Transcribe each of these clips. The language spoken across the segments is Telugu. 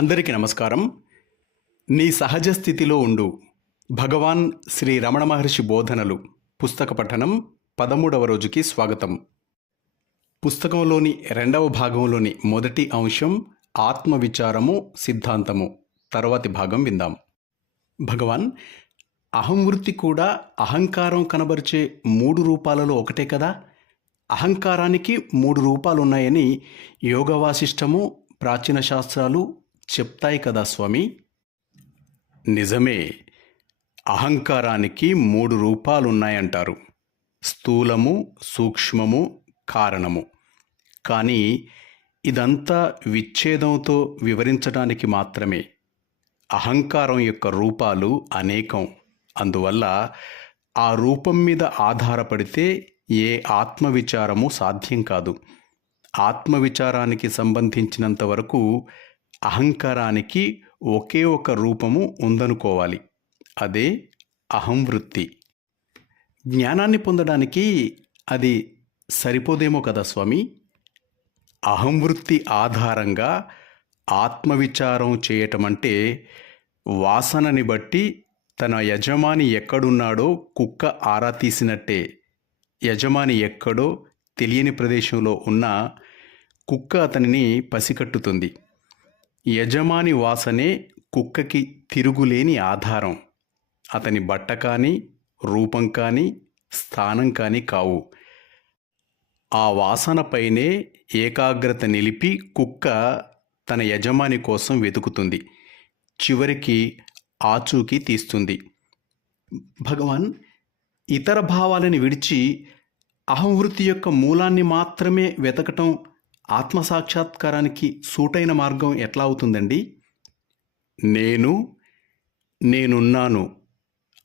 అందరికీ నమస్కారం. నీ సహజ స్థితిలో ఉండు. భగవాన్ శ్రీ రమణ మహర్షి బోధనలు. పుస్తక పఠనం పదమూడవ రోజుకి స్వాగతం. పుస్తకంలోని రెండవ భాగంలోని మొదటి అంశం ఆత్మవిచారము సిద్ధాంతము. తర్వాతి భాగం విందాం. భగవాన్ అహంవృత్తి కూడా అహంకారం కనబరిచే మూడు రూపాలలో ఒకటే కదా? అహంకారానికి మూడు రూపాలు ఉన్నాయని ప్రాచీన శాస్త్రాలు చెప్తాయి కదా స్వామి? నిజమే అహంకారానికి మూడు రూపాలు ఉన్నాయంటారు స్థూలము సూక్ష్మము కారణము. కానీ ఇదంతా విచ్ఛేదంతో వివరించడానికి మాత్రమే. అహంకారం యొక్క రూపాలు అనేకం. అందువల్ల ఆ రూపం మీద ఆధారపడితే ఏ ఆత్మవిచారము సాధ్యం కాదు. ఆత్మవిచారానికి సంబంధించినంత వరకు అహంకారానికి ఒకే ఒక రూపము ఉందనుకోవాలి. అదే అహంవృత్తి. జ్ఞానాన్ని పొందడానికి అది సరిపోదేమో కదా స్వామి? అహంవృత్తి ఆధారంగా ఆత్మవిచారం చేయటం అంటే వాసనని బట్టి తన యజమాని ఎక్కడున్నాడో కుక్క ఆరా తీసినట్టే. యజమాని ఎక్కడో తెలియని ప్రదేశంలో ఉన్న కుక్క అతనిని పసికట్టుతుంది. యజమాని వాసనే కుక్కకి తిరుగులేని ఆధారం. అతని బట్ట కానీ రూపం కానీ స్థానం కానీ కావు. ఆ వాసనపైనే ఏకాగ్రత నిలిపి కుక్క తన యజమాని కోసం వెతుకుతుంది. చివరికి ఆచూకీ తీస్తుంది. భగవాన్ ఇతర భావాలని విడిచి అహంవృత్తి యొక్క మూలాన్ని మాత్రమే వెతకటం ఆత్మసాక్షాత్కారానికి సూటైన మార్గం ఎట్లా అవుతుందండి? నేను నేనున్నాను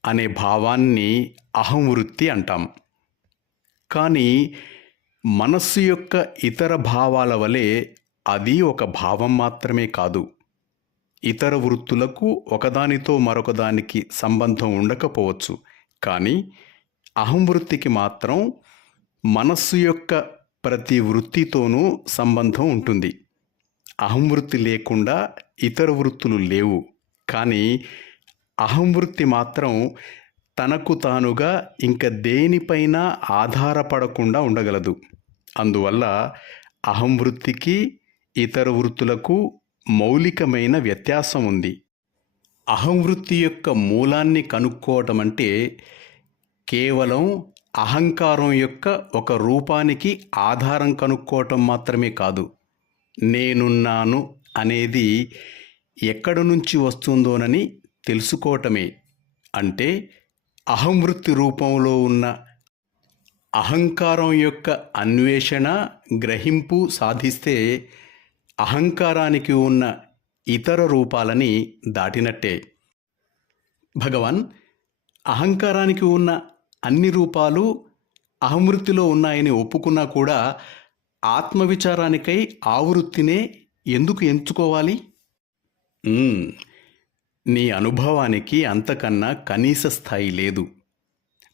అనే భావాన్ని అహంవృత్తి అంటాం. కానీ మనస్సు యొక్క ఇతర భావాల వలె అది ఒక భావం మాత్రమే కాదు. ఇతర వృత్తులకు ఒకదానితో మరొకదానికి సంబంధం ఉండకపోవచ్చు. కానీ అహం వృత్తికి మాత్రం మనస్సు యొక్క ప్రతి వృత్తితోనూ సంబంధం ఉంటుంది. అహం వృత్తి లేకుండా ఇతర వృత్తులు లేవు. కానీ అహం వృత్తి మాత్రం తనకు తానుగా ఇంక దేనిపైన ఆధారపడకుండా ఉండగలదు. అందువల్ల అహం వృత్తికి ఇతర వృత్తులకు మౌలికమైన వ్యత్యాసం ఉంది. అహం వృత్తి యొక్క మూలాన్ని కనుక్కోవటం అంటే కేవలం అహంకారం యొక్క ఒక రూపానికి ఆధారం కనుక్కోవటం మాత్రమే కాదు. నేనున్నాను అనేది ఎక్కడి నుంచి వస్తుందోనని తెలుసుకోవటమే. అంటే అహంవృత్తి రూపంలో ఉన్న అహంకారం యొక్క అన్వేషణ గ్రహింపు సాధిస్తే అహంకారానికి ఉన్న ఇతర రూపాలని దాటినట్టే. భగవాన్ అహంకారానికి ఉన్న అన్ని రూపాలు అహమృతిలో ఉన్నాయని ఒప్పుకున్నా కూడా ఆత్మవిచారానికై ఆ వృత్తినే ఎందుకు ఎంచుకోవాలి? నీ అనుభవానికి అంతకన్నా కనీస స్థాయి లేదు.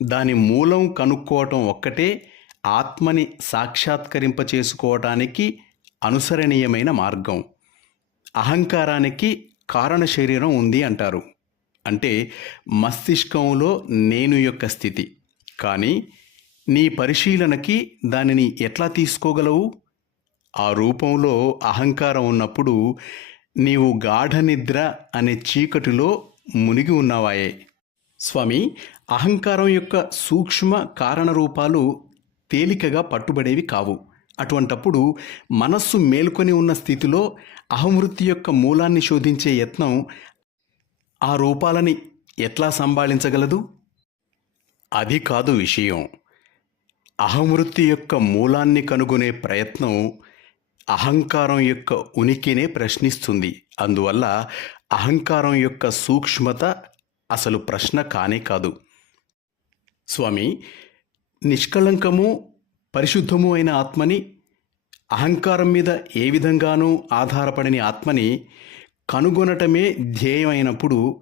దాని మూలం కనుక్కోవటం ఒక్కటే ఆత్మని సాక్షాత్కరింప చేసుకోవటానికి అనుసరణీయమైన మార్గం. అహంకారానికి కారణ శరీరం ఉంది అంటారు. అంటే మస్తిష్కంలో నేను యొక్క స్థితి. కానీ నీ పరిశీలనకి దానిని ఎట్లా తీసుకోగలవు? ఆ రూపంలో అహంకారం ఉన్నప్పుడు నీవు గాఢ నిద్ర అనే చీకటిలో మునిగి ఉన్నావాయే. స్వామి అహంకారం యొక్క సూక్ష్మ కారణ రూపాలు తేలికగా పట్టుబడేవి కావు. అటువంటప్పుడు మనస్సు మేల్కొని ఉన్న స్థితిలో అహంవృత్తి యొక్క మూలాన్ని శోధించే యత్నం ఆ రూపాలని ఎట్లా సంభాళించగలదు? అది కాదు విషయం. అహంవృత్తి యొక్క మూలాన్ని కనుగొనే ప్రయత్నం అహంకారం యొక్క ఉనికినే ప్రశ్నిస్తుంది. అందువల్ల అహంకారం యొక్క సూక్ష్మత అసలు ప్రశ్న కానే కాదు. స్వామి నిష్కళంకము పరిశుద్ధము అయిన ఆత్మని అహంకారం మీద ఏ విధంగానూ ఆధారపడని ఆత్మని కనుగొనటమే ధ్యేయమైనప్పుడు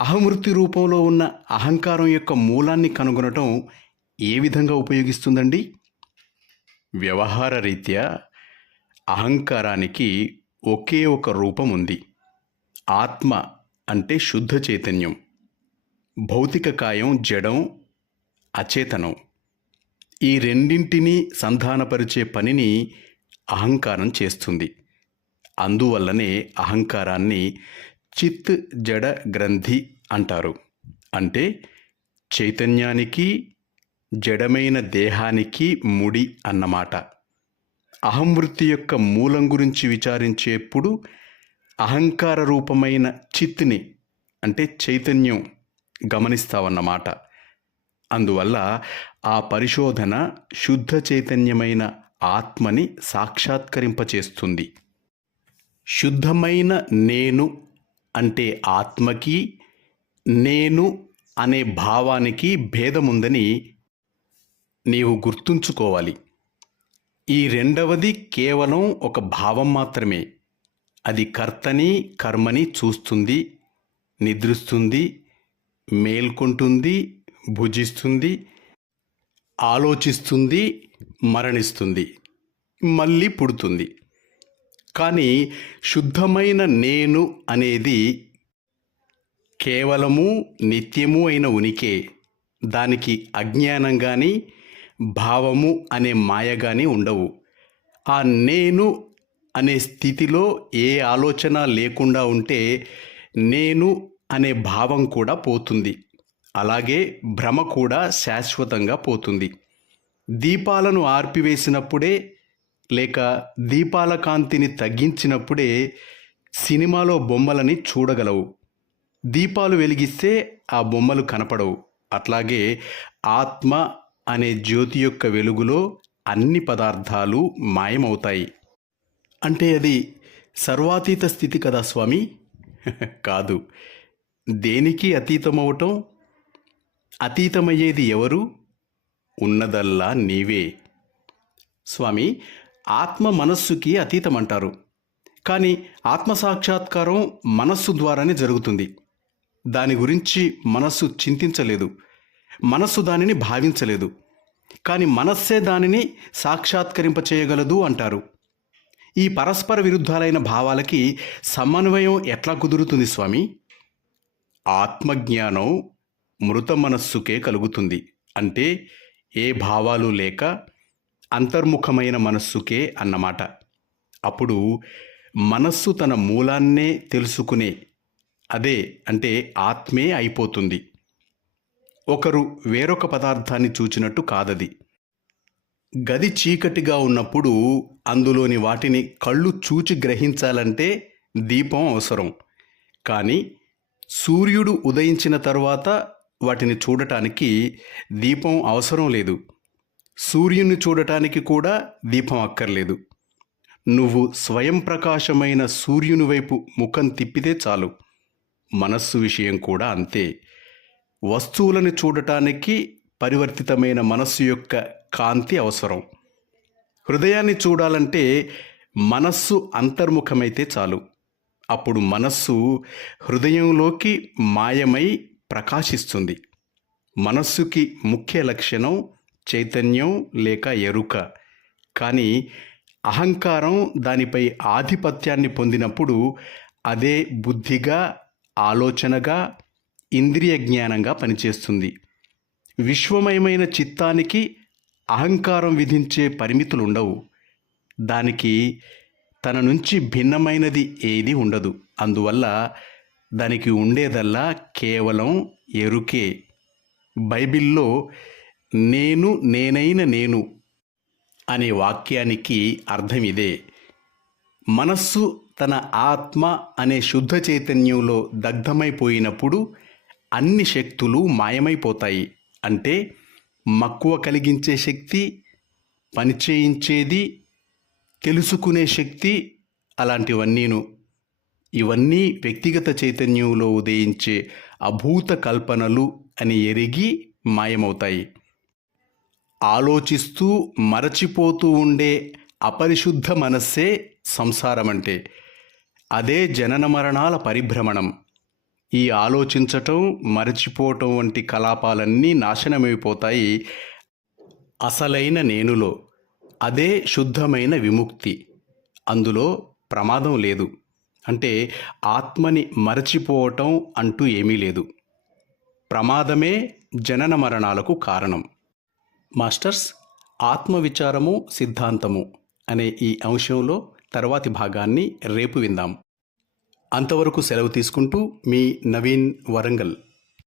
అహమృతి రూపంలో ఉన్న అహంకారం యొక్క మూలాన్ని కనుగొనటం ఏ విధంగా ఉపయోగిస్తుందండి? వ్యవహార రీత్యా అహంకారానికి ఒకే ఒక రూపం ఉంది. ఆత్మ అంటే శుద్ధ చైతన్యం. భౌతిక కాయం జడం అచేతనం. ఈ రెండింటినీ సంధానపరిచే పనిని అహంకారం చేస్తుంది. అందువల్లనే అహంకారాన్ని చిత్ జడ గ్రంథి అంటారు. అంటే చైతన్యానికి జడమైన దేహానికి ముడి అన్నమాట. అహంవృత్తి యొక్క మూలం గురించి విచారించేప్పుడు అహంకార రూపమైన చిత్ని అంటే చైతన్యం గమనిస్తావన్నమాట. అందువల్ల ఆ పరిశోధన శుద్ధ చైతన్యమైన ఆత్మని సాక్షాత్కరింపచేస్తుంది. శుద్ధమైన నేను అంటే ఆత్మకి నేను అనే భావానికి భేదముందని నీవు గుర్తుంచుకోవాలి. ఈ రెండవది కేవలం ఒక భావం మాత్రమే. అది కర్తని కర్మని చూస్తుంది నిద్రిస్తుంది మేల్కొంటుంది భుజిస్తుంది ఆలోచిస్తుంది మరణిస్తుంది మళ్ళీ పుడుతుంది. కానీ శుద్ధమైన నేను అనేది కేవలము నిత్యము అయిన ఉనికే. దానికి అజ్ఞానం కానీ భావము అనే మాయ కానీ ఉండవు. ఆ నేను అనే స్థితిలో ఏ ఆలోచన లేకుండా ఉంటే నేను అనే భావం కూడా పోతుంది. అలాగే భ్రమ కూడా శాశ్వతంగా పోతుంది. దీపాలను ఆర్పివేసినప్పుడే లేక దీపాల కాంతిని తగ్గించినప్పుడే సినిమాలో బొమ్మలని చూడగలవు. దీపాలు వెలిగిస్తే ఆ బొమ్మలు కనపడవు. అట్లాగే ఆత్మ అనే జ్యోతి యొక్క వెలుగులో అన్ని పదార్థాలు మాయమవుతాయి. అంటే అది సర్వాతీత స్థితి కదా స్వామి? కాదు. దేనికి అతీతమవటం? అతీతమయ్యేది ఎవరు? ఉన్నదల్లా నీవే. స్వామి ఆత్మ మనస్సుకి అతీతం అంటారు కానీ ఆత్మ సాక్షాత్కారం మనస్సు ద్వారానే జరుగుతుంది. దాని గురించి మనస్సు చింతించలేదు. మనస్సు దానిని భావించలేదు. కానీ మనస్సే దానిని సాక్షాత్కరింపచేయగలదు అంటారు. ఈ పరస్పర విరుద్ధాలైన భావాలకి సమన్వయం ఎట్లా కుదురుతుంది స్వామి? ఆత్మజ్ఞానం మృత మనస్సుకే కలుగుతుంది. అంటే ఏ భావాలు లేక అంతర్ముఖమైన మనస్సుకే అన్నమాట. అప్పుడు మనస్సు తన మూలాన్నే తెలుసుకునే అదే అంటే ఆత్మే అయిపోతుంది. ఒకరు వేరొక పదార్థాన్ని చూచినట్టు కాదది. గది చీకటిగా ఉన్నప్పుడు అందులోని వాటిని కళ్ళు చూచి గ్రహించాలంటే దీపం అవసరం. కానీ సూర్యుడు ఉదయించిన తర్వాత వాటిని చూడటానికి దీపం అవసరం లేదు. సూర్యుని చూడటానికి కూడా దీపం అక్కర్లేదు. నువ్వు స్వయం ప్రకాశమైన సూర్యుని వైపు ముఖం తిప్పితే చాలు. మనస్సు విషయం కూడా అంతే. వస్తువులను చూడటానికి పరివర్తితమైన మనస్సు యొక్క కాంతి అవసరం. హృదయాన్ని చూడాలంటే మనస్సు అంతర్ముఖమైతే చాలు. అప్పుడు మనస్సు హృదయంలోకి మాయమై ప్రకాశిస్తుంది. మనస్సుకి ముఖ్య లక్షణం చైతన్యం లేక ఎరుక. కానీ అహంకారం దానిపై ఆధిపత్యాన్ని పొందినప్పుడు అదే బుద్ధిగా ఆలోచనగా ఇంద్రియ జ్ఞానంగా పనిచేస్తుంది. విశ్వమయమైన చిత్తానికి అహంకారం విధించే పరిమితులు ఉండవు దానికి తన నుంచి భిన్నమైనది ఏది ఉండదు. అందువల్ల దానికి ఉండేదల్లా కేవలం ఎరుకే. బైబిల్లో నేను నేనైన నేను అనే వాక్యానికి అర్థం ఇదే. మనస్సు తన ఆత్మ అనే శుద్ధ చైతన్యంలో దగ్ధమైపోయినప్పుడు అన్ని శక్తులు మాయమైపోతాయి. అంటే మక్కువ కలిగించే శక్తి పనిచేయించేది తెలుసుకునే శక్తి అలాంటివన్నీను. ఇవన్నీ వ్యక్తిగత చైతన్యంలో ఉదయించే అభూత కల్పనలు అని ఎరిగి మాయమవుతాయి. ఆలోచిస్తూ మరచిపోతూ ఉండే అపరిశుద్ధ మనస్సే సంసారం అంటే అదే జనన మరణాల పరిభ్రమణం. ఈ ఆలోచించటం మరచిపోవటం వంటి కలాపాలన్నీ నాశనమైపోతాయి. అసలైన నేనులో. అదే శుద్ధమైన విముక్తి. అందులో ప్రమాదం లేదు. అంటే ఆత్మని మరచిపోవటం అంటూ ఏమీ లేదు. ప్రమాదమే జనన మరణాలకు కారణం. మాస్టర్స్ ఆత్మవిచారము సిద్ధాంతము అనే ఈ అంశంలో తర్వాతి భాగాన్ని రేపు విందాం. అంతవరకు సెలవు తీసుకుంటూ మీ నవీన్ వరంగల్.